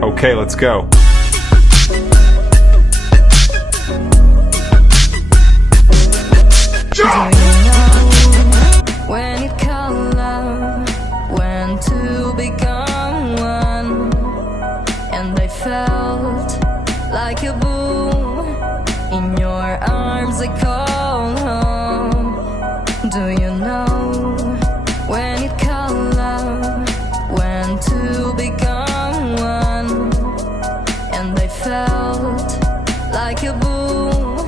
Okay, let's go. When you call love, when to become one, and I felt like a boom in your arms. I call home. Do you know when you call love, when to become one, and I felt like a boom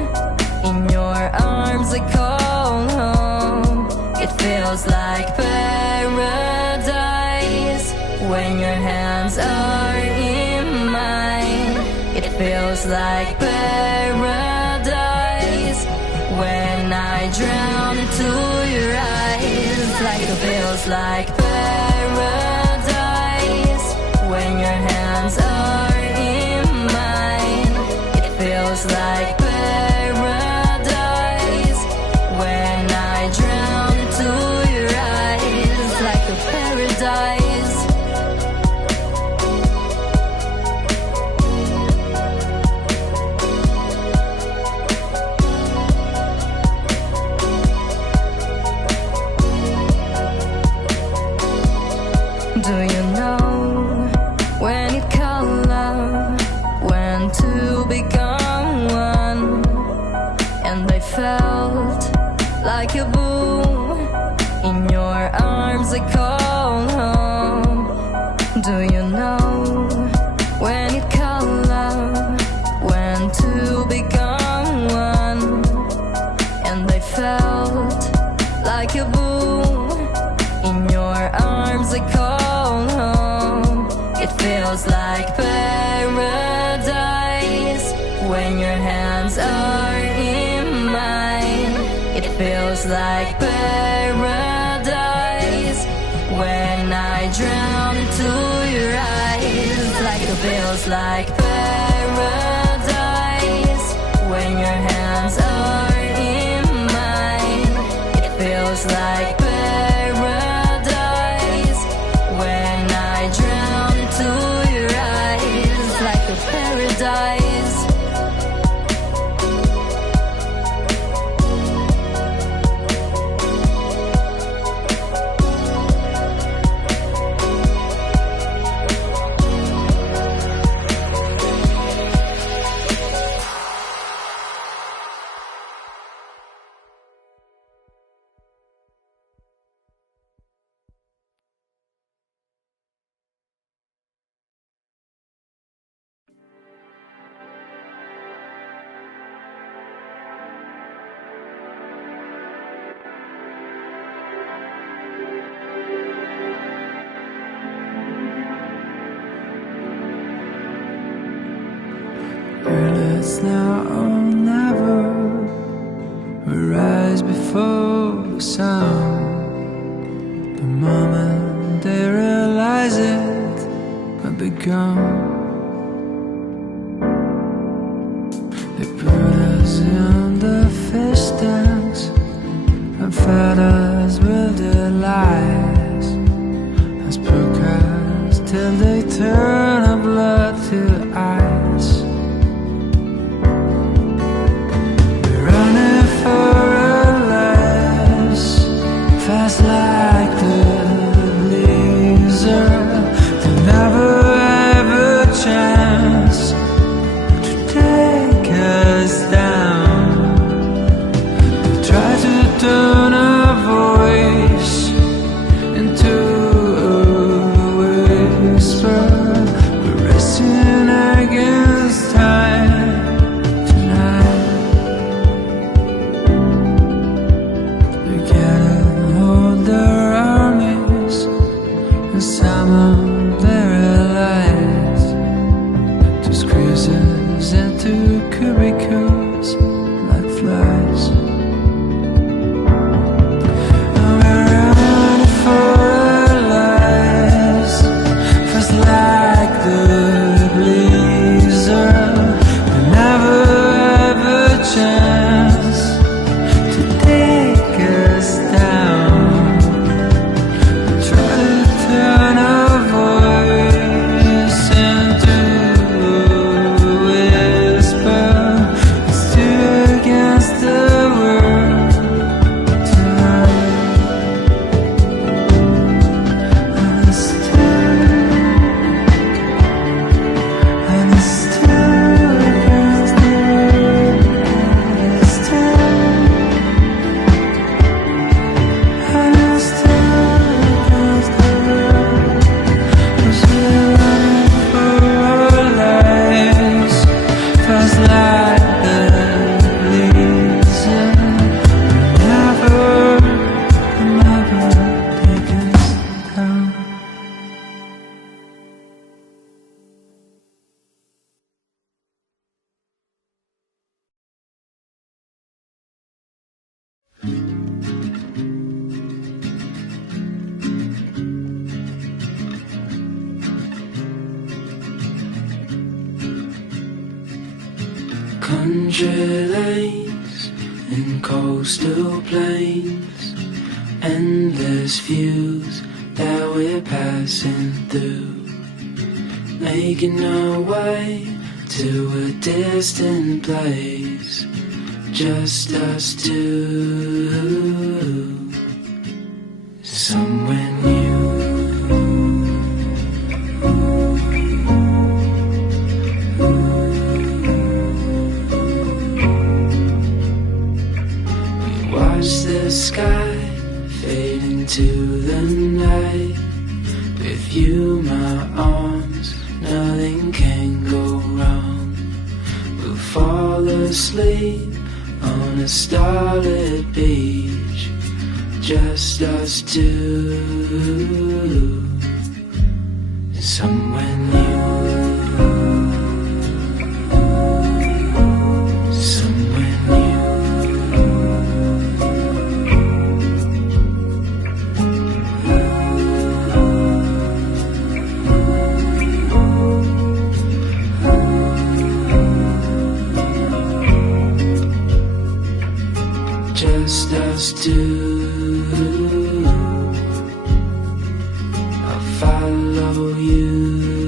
in your arms. I call home. It feels like paradise when your hands are in mine. It feels like paradise when I drown into your eyes. Like it feels like paradise when your hands are in mine. It feels like paradise when I drown into your eyes. Like a paradise. Do you know when you call love, when to become one, and I felt like a boom in your arms. I call home. Do you know when you call love, when to become one, and I felt like a boom in your arms. I call home. It feels like paradise when your hands are in mine. It feels like paradise when I drown into your eyes. Like it feels like paradise when your hands are in mine. It feels like paradise when I drown into your eyes. Like a paradise. It's now or never. We rise before the sun. The moment they realize it, we'll be gone. They put us in the fish tanks and fed us with their lies. As procast till they turn our blood to ice. Fast like the blizzard, they never have a chance to take us down. They try to turn our voice into a whisper. We're resting Country lanes and coastal plains, endless views that we're passing through, making our way to a distant place, just us two, somewhere new. Watch the sky fade into the night. With you, my arms, nothing can go wrong. We'll fall asleep on a starlit beach, just us two, somewhere new. Just us two. I'll follow you.